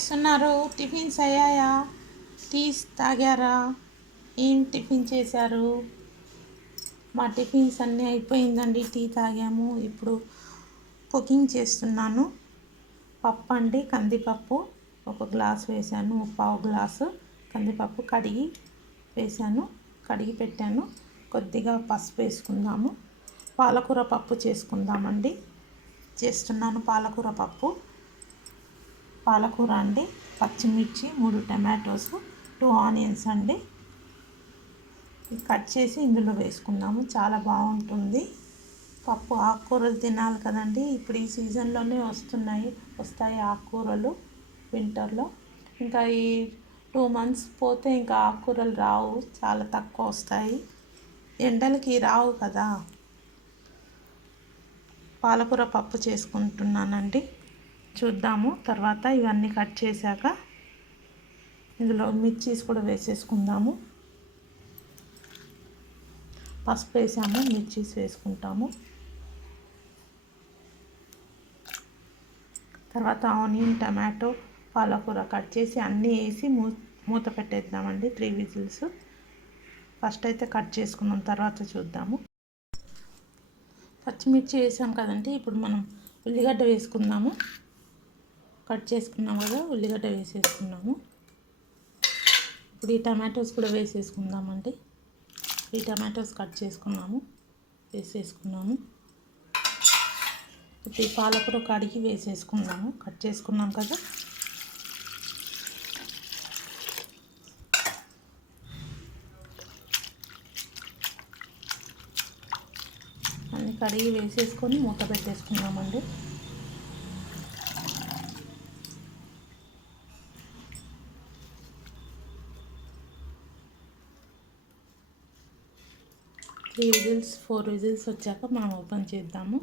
చేస్తున్నారు? టిఫిన్స్ అయ్యాయా? టీస్ తాగారా? ఏం టిఫిన్ చేశారు? మా టిఫిన్స్ అన్నీ అయిపోయిందండి. టీ తాగాము. ఇప్పుడు కుకింగ్ చేస్తున్నాను. పప్పు అండి, కందిపప్పు ఒక గ్లాస్ వేసాను, పావు గ్లాసు కందిపప్పు కడిగి వేసాను, కడిగి పెట్టాను. కొద్దిగా పసుపు వేసుకుందాము. పాలకూర పప్పు చేసుకుందామండి. చేస్తున్నాను పాలకూర పప్పు. పాలకూర అండి, పచ్చిమిర్చి, 3 టమాటోస్, 2 ఆనియన్స్ అండి కట్ చేసి ఇందులో వేసుకుందాము. చాలా బాగుంటుంది పప్పు. ఆకుకూరలు తినాలి కదండి. ఇప్పుడు ఈ సీజన్లోనే వస్తాయి ఆకుకూరలు వింటర్లో. ఇంకా ఈ 2 మంత్స్ పోతే ఇంకా ఆకుకూరలు రావు, చాలా తక్కువ వస్తాయి. ఎండలకి రావు కదా. పాలకూర పప్పు చేసుకుంటున్నానండి. చూద్దాము తర్వాత. ఇవన్నీ కట్ చేశాక ఇందులో మిర్చీస్ కూడా వేసేసుకుందాము. పసుపు వేసాము, మిర్చీస్ వేసుకుంటాము. తర్వాత ఆనియన్, టమాటో, పాలకూర కట్ చేసి అన్నీ వేసి మూత పెట్టేద్దామండి. 3 విజిల్స్. ఫస్ట్ అయితే కట్ చేసుకున్నాం, తర్వాత చూద్దాము. పచ్చిమిర్చి వేసాం కదండి. ఇప్పుడు మనం ఉల్లిగడ్డ వేసుకుందాము. కట్ చేసుకున్నాం కదా, ఉల్లిగడ్డ వేసేసుకున్నాము. ఇప్పుడు ఈ టమాటోస్ కూడా వేసేసుకుందామండి. ఈ టమాటోస్ కట్ చేసుకున్నాము, వేసేసుకున్నాము. ఇప్పుడు ఈ పాలకూర కడిగి వేసేసుకుందాము. కట్ చేసుకున్నాం కదా. అన్నీ కడిగి వేసేసుకొని మూత పెట్టేసుకుందామండి. త్రీ విజిల్స్ 4 విజిల్స్ వచ్చాక మనం ఓపెన్ చేద్దాము.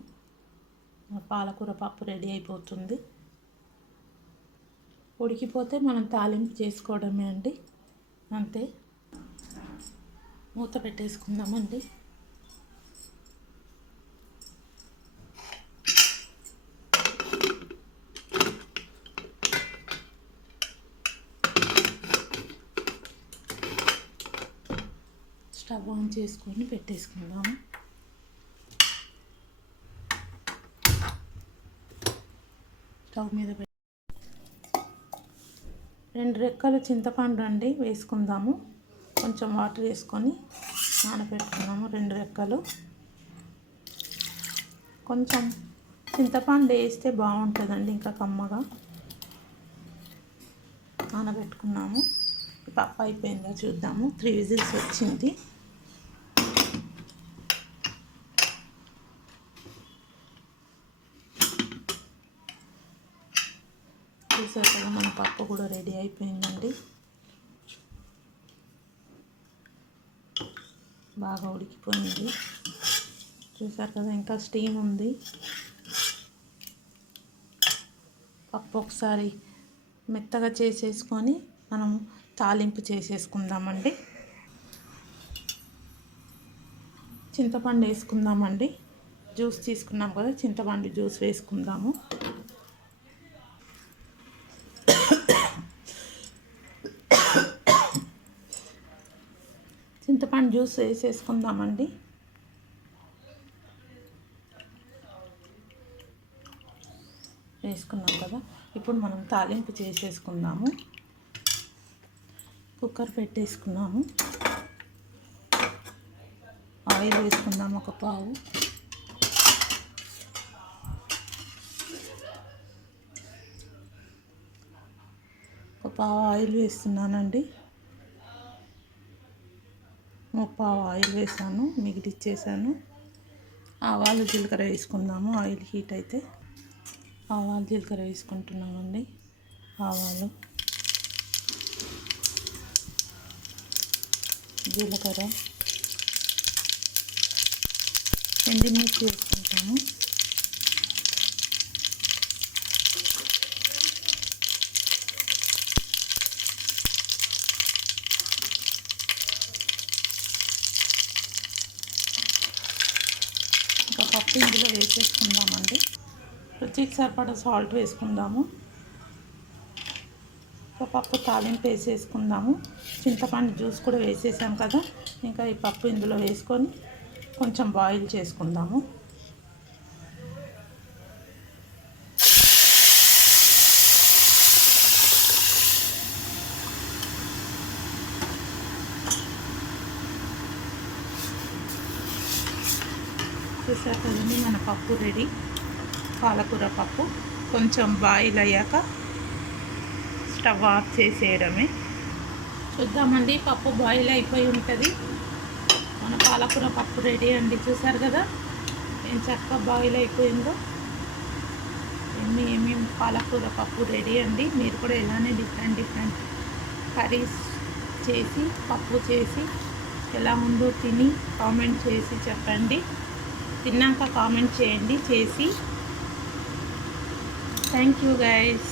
పాలకూర పప్పు రెడీ అయిపోతుంది. ఉడికిపోతే మనం తాలింపు చేసుకోవడమే అండి, అంతే. మూత పెట్టేసుకుందామండి. స్టవ్ ఆన్ చేసుకొని పెట్టేసుకుందాము. స్టవ్ మీద 2 రెక్కలు చింతపండు అండి వేసుకుందాము. కొంచెం వాటర్ వేసుకొని నానబెట్టుకున్నాము. 2 రెక్కలు. కొంచెం చింతపండు వేస్తే బాగుంటుందండి, ఇంకా కమ్మగా. నానబెట్టుకున్నాము. పప్పు అయిపోయిందో చూద్దాము. 3 విజిల్స్ వచ్చింది. చూసారు కదా, మన పప్పు కూడా రెడీ అయిపోయిందండి. బాగా ఉడికిపోయింది. చూసారు కదా, ఇంకా స్టీమ్ ఉంది. పప్పు ఒకసారి మెత్తగా చేసేసుకొని మనం తాలింపు చేసేసుకుందామండి. చింతపండు వేసుకుందామండి. జ్యూస్ తీసుకున్నాం కదా, చింతపండు జ్యూస్ వేసుకుందాము. చింతపండు జ్యూస్ వేసేసుకుందామండి. వేసుకున్నాం కదా. ఇప్పుడు మనం తాలింపు చేసేసుకుందాము. కుక్కర్ పెట్టేసుకున్నాము. ఆయిల్ వేసుకుందాము, ఒక పావు. ఒక పావు ఆయిల్ వేస్తున్నానండి. ఒక పావు ఆయిల్ వేసాను, మిగిలిచ్చేసాను. ఆవాలు, జీలకర్ర వేసుకుందాము. ఆయిల్ హీట్ అయితే ఆవాలు, జీలకర్ర వేసుకుంటున్నామండి. ఆవాలు, జీలకర్ర, ఎండుమిర్చి వేసుకుంటాము. ఇంకా పప్పు ఇందులో వేసేసుకుందామండి. రుచికి సరిపడా సాల్ట్ వేసుకుందాము. ఇంకా పప్పు తాలింపు వేసేసుకుందాము. చింతపండు జ్యూస్ కూడా వేసేసాం కదా. ఇంకా ఈ పప్పు ఇందులో వేసుకొని కొంచెం బాయిల్ చేసుకుందాము. చూసారు కదండి, మన పప్పు రెడీ. పాలకూర పప్పు కొంచెం బాయిల్ అయ్యాక స్టవ్ ఆఫ్ చేసేయడమే. చూద్దామండి, పప్పు బాయిల్ అయిపోయి ఉంటుంది. మన పాలకూర పప్పు రెడీ అండి. చూసారు కదా ఏం చక్కగా బాయిల్ అయిపోయిందో. ఏమి పాలకూర పప్పు రెడీ అండి. మీరు కూడా ఇలానే డిఫరెంట్ కర్రీస్ చేసి పప్పు చేసి ఎలా ఉందో తిని కామెంట్ చేసి చెప్పండి. తిన్నాక కామెంట్ చేయండి చేసి. Thank you guys.